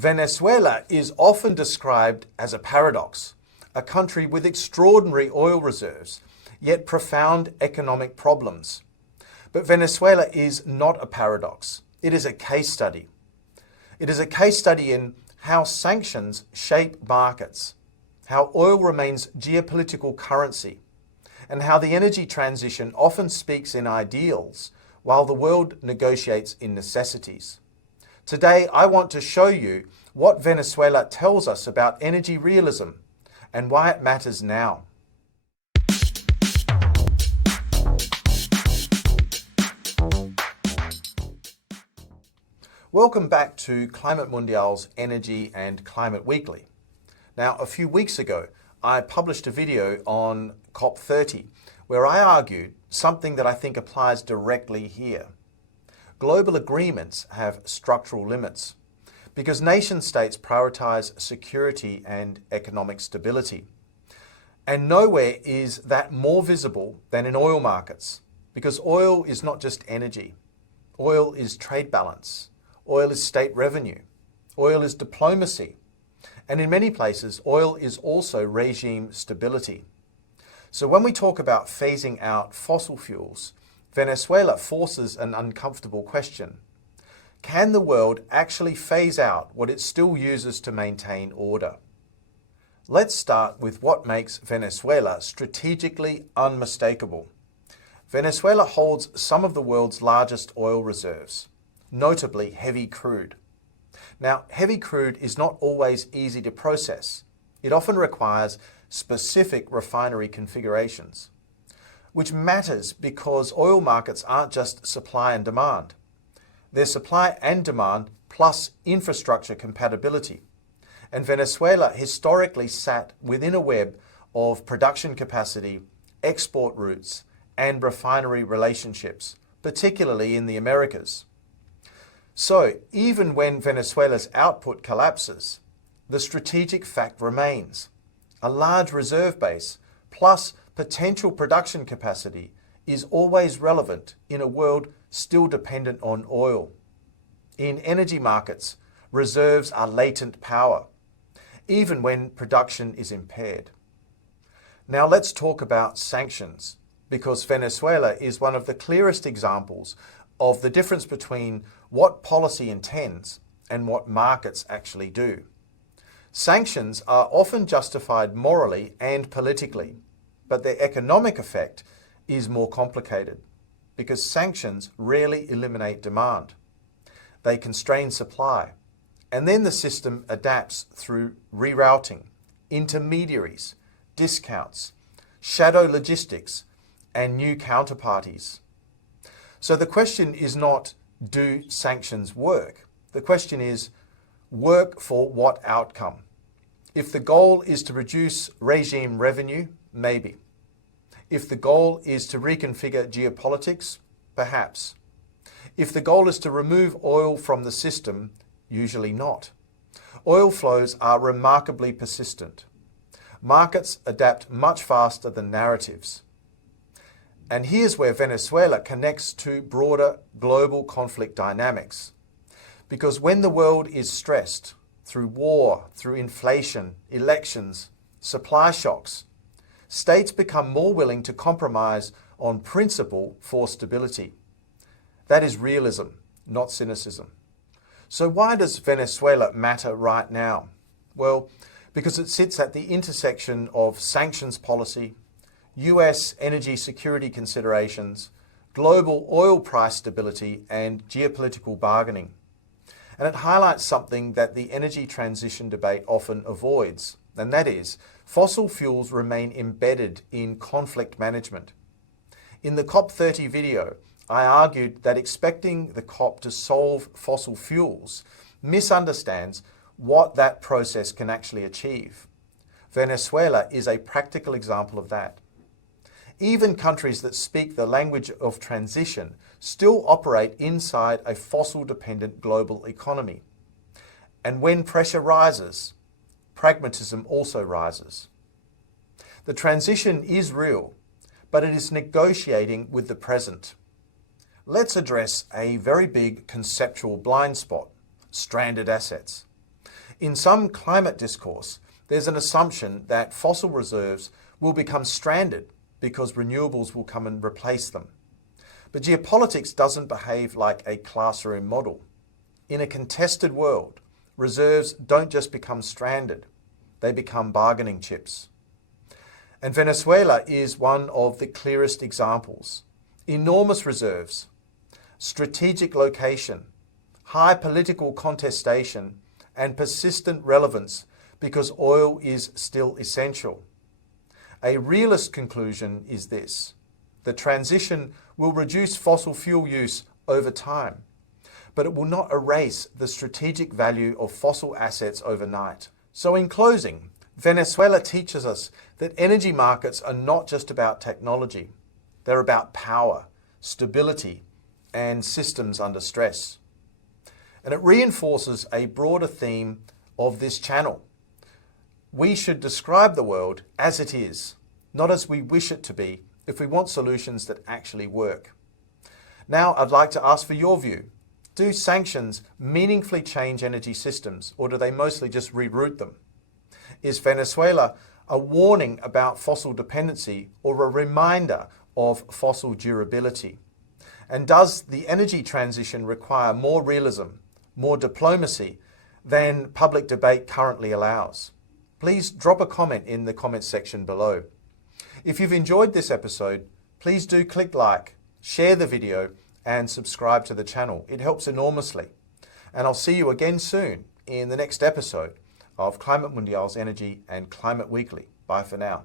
Venezuela is often described as a paradox, a country with extraordinary oil reserves, yet profound economic problems. But Venezuela is not a paradox. It is a case study. It is a case study in how sanctions shape markets, how oil remains geopolitical currency, and how the energy transition often speaks in ideals while the world negotiates in necessities. Today, I want to show you what Venezuela tells us about energy realism and why it matters now. Welcome back to Climate Mundial's Energy and Climate Weekly. Now, a few weeks ago, I published a video on COP30 where I argued something that I think applies directly here. Global agreements have structural limits because nation-states prioritize security and economic stability. And nowhere is that more visible than in oil markets, because oil is not just energy. Oil is trade balance. Oil is state revenue. Oil is diplomacy. And in many places, oil is also regime stability. So when we talk about phasing out fossil fuels, Venezuela forces an uncomfortable question. Can the world actually phase out what it still uses to maintain order? Let's start with what makes Venezuela strategically unmistakable. Venezuela holds some of the world's largest oil reserves, notably heavy crude. Now, heavy crude is not always easy to process. It often requires specific refinery configurations, which matters because oil markets aren't just supply and demand. They're supply and demand plus infrastructure compatibility. And Venezuela historically sat within a web of production capacity, export routes, and refinery relationships, particularly in the Americas. So even when Venezuela's output collapses, the strategic fact remains. A large reserve base plus potential production capacity is always relevant in a world still dependent on oil. In energy markets, reserves are latent power, even when production is impaired. Now let's talk about sanctions, because Venezuela is one of the clearest examples of the difference between what policy intends and what markets actually do. Sanctions are often justified morally and politically, but their economic effect is more complicated because sanctions rarely eliminate demand. They constrain supply, and then the system adapts through rerouting, intermediaries, discounts, shadow logistics, and new counterparties. So the question is not, do sanctions work? The question is, work for what outcome? If the goal is to reduce regime revenue, maybe. If the goal is to reconfigure geopolitics, perhaps. If the goal is to remove oil from the system, usually not. Oil flows are remarkably persistent. Markets adapt much faster than narratives. And here's where Venezuela connects to broader global conflict dynamics. Because when the world is stressed through war, through inflation, elections, supply shocks, states become more willing to compromise on principle for stability. That is realism, not cynicism. So why does Venezuela matter right now? Well, because it sits at the intersection of sanctions policy, US energy security considerations, global oil price stability, and geopolitical bargaining. And it highlights something that the energy transition debate often avoids, and that is, fossil fuels remain embedded in conflict management. In the COP30 video, I argued that expecting the COP to solve fossil fuels misunderstands what that process can actually achieve. Venezuela is a practical example of that. Even countries that speak the language of transition still operate inside a fossil-dependent global economy. And when pressure rises, pragmatism also rises. The transition is real, but it is negotiating with the present. Let's address a very big conceptual blind spot: stranded assets. In some climate discourse, there's an assumption that fossil reserves will become stranded because renewables will come and replace them. But geopolitics doesn't behave like a classroom model. In a contested world, reserves don't just become stranded, they become bargaining chips. And Venezuela is one of the clearest examples. Enormous reserves, strategic location, high political contestation, and persistent relevance because oil is still essential. A realist conclusion is this: the transition will reduce fossil fuel use over time, but it will not erase the strategic value of fossil assets overnight. So in closing, Venezuela teaches us that energy markets are not just about technology. They're about power, stability, and systems under stress. And it reinforces a broader theme of this channel. We should describe the world as it is, not as we wish it to be, if we want solutions that actually work. Now, I'd like to ask for your view. Do sanctions meaningfully change energy systems, or do they mostly just reroute them? Is Venezuela a warning about fossil dependency or a reminder of fossil durability? And does the energy transition require more realism, more diplomacy than public debate currently allows? Please drop a comment in the comments section below. If you've enjoyed this episode, please do click like, share the video, and subscribe to the channel. It helps enormously. And I'll see you again soon in the next episode of Climate Mundial's Energy and Climate Weekly. Bye for now.